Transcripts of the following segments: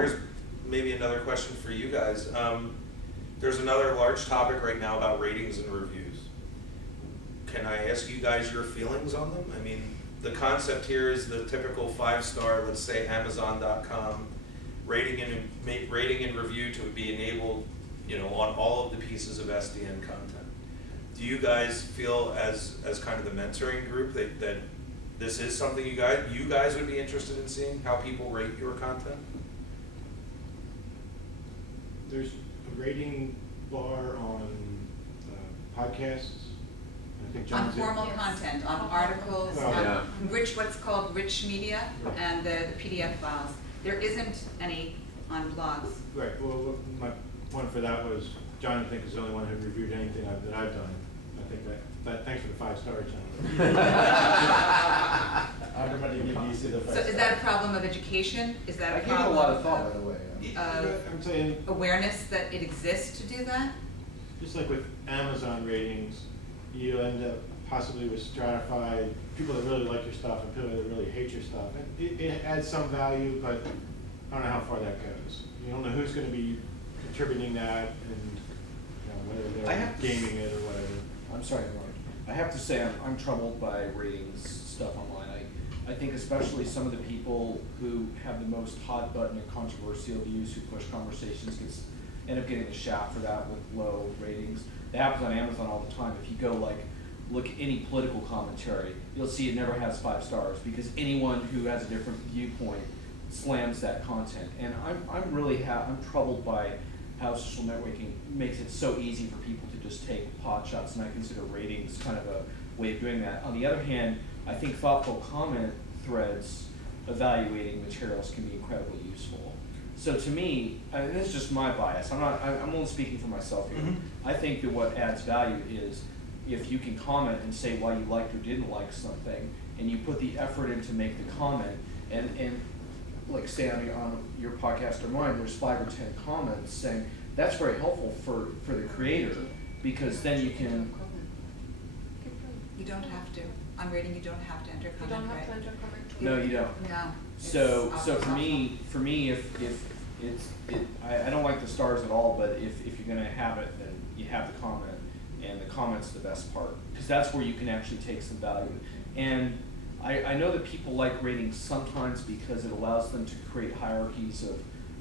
here's maybe another question for you guys. There's another large topic right now about ratings and reviews. Can I ask you guys your feelings on them? I mean, the concept here is the typical 5-star, let's say Amazon.com, rating and review to be enabled, you know, on all of the pieces of SDN content. Do you guys feel as kind of the mentoring group that this is something you guys would be interested in seeing, how people rate your content? There's a rating bar on podcasts. I think on formal content, on articles, what's called rich media, and the PDF files. There isn't any on blogs. Right. Well, my point for that was John, I think, is the only one who reviewed anything that I've done. I think that thanks for the 5-star, John. Everybody needs to see the 5 So is that a problem of education? Is that a problem? I gave a lot of thought, by the way. I'm saying awareness that it exists to do that? Just like with Amazon ratings, you end up possibly with stratified people that really like your stuff and people that really hate your stuff. And it adds some value, but I don't know how far that goes. You don't know who's going to be contributing that, and you know, whether they're gaming it or whatever. I'm sorry, Mark. I have to say I'm troubled by ratings stuff online. I think especially some of the people who have the most hot button and controversial views who push conversations end up getting the shaft for that with low ratings. It happens on Amazon all the time. If you go look at any political commentary, you'll see it never has 5 stars because anyone who has a different viewpoint slams that content. And I'm troubled by how social networking makes it so easy for people to just take pot shots, and I consider ratings kind of a way of doing that. On the other hand, I think thoughtful comment threads evaluating materials can be incredibly useful. So to me, and this is just my bias, I'm only speaking for myself here. Mm-hmm. I think that what adds value is if you can comment and say why you liked or didn't like something, and you put the effort in to make the comment, and like say on your podcast or mine, there's 5 or 10 comments saying that's very helpful for the creator, because then you can. You don't have to. On rating, you don't have to enter comment. You don't have to enter comment. No, you don't. No. So for me, I don't like the stars at all, but if you're going to have it, then you have the comment, and the comment's the best part, because that's where you can actually take some value. And I know that people like ratings sometimes because it allows them to create hierarchies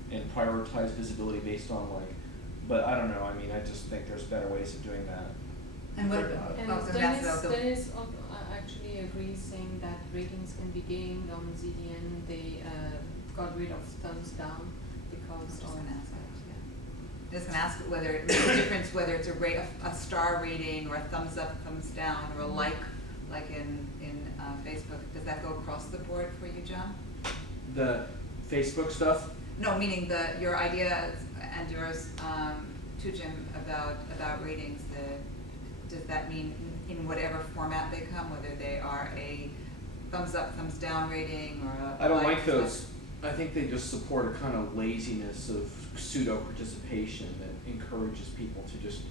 and prioritize visibility based on but I don't know. I mean, I just think there's better ways of doing that. And what Dennis actually agrees, saying that ratings can be gained on ZDN. They got rid of thumbs down because of just going to ask whether it makes a difference whether it's a star rating or a thumbs up, thumbs down, or a like in Facebook. Does that go across the board for you, John? The Facebook stuff? No, meaning your idea and yours to Jim about ratings. Does that mean in whatever format they come, whether they are a thumbs up, thumbs down rating or a I don't like those. I think they just support a kind of laziness of pseudo participation that encourages people to just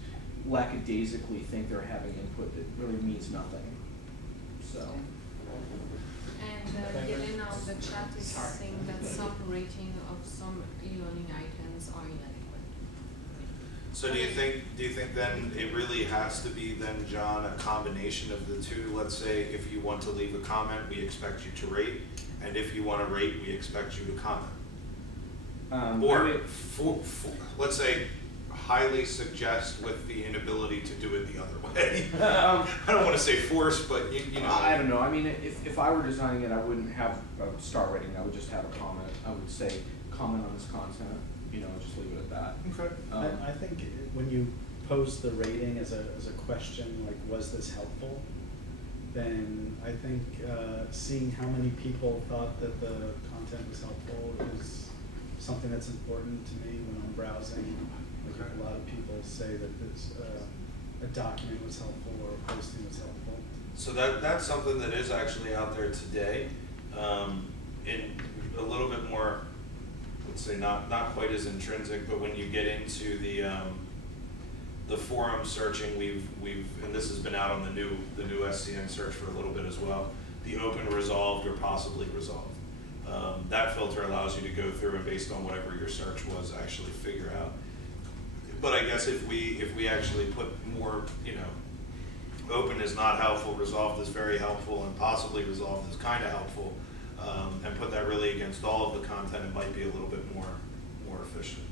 lackadaisically think they're having input that really means nothing. So. And Yelena on the chat is saying that some rating of some e-learning items are inadequate. So do you think then it really has to be then, John, a combination of the two? Let's say if you want to leave a comment, we expect you to rate, and if you want to rate, we expect you to comment. Or let's say highly suggest with the inability to do it the other way. I don't want to say force, but you know. I don't know. I mean, if I were designing it, I wouldn't have a star rating. I would just have a comment. I would say comment on this content. You know, just leave it at that. Okay. I think when you pose the rating as a question, like, was this helpful? Then I think seeing how many people thought that the content was helpful is something that's important to me when I'm browsing. Like, a lot of people say that a document was helpful or a posting was helpful. So that's something that is actually out there today, in a little bit more, let's say not quite as intrinsic, but when you get into the forum searching, we've and this has been out on the new SCN search for a little bit as well, the open resolved or possibly resolved. That filter allows you to go through and based on whatever your search was, actually figure out. But I guess if we actually put more, you know, open is not helpful, resolved is very helpful, and possibly resolved is kind of helpful, and put that really against all of the content, it might be a little bit more efficient.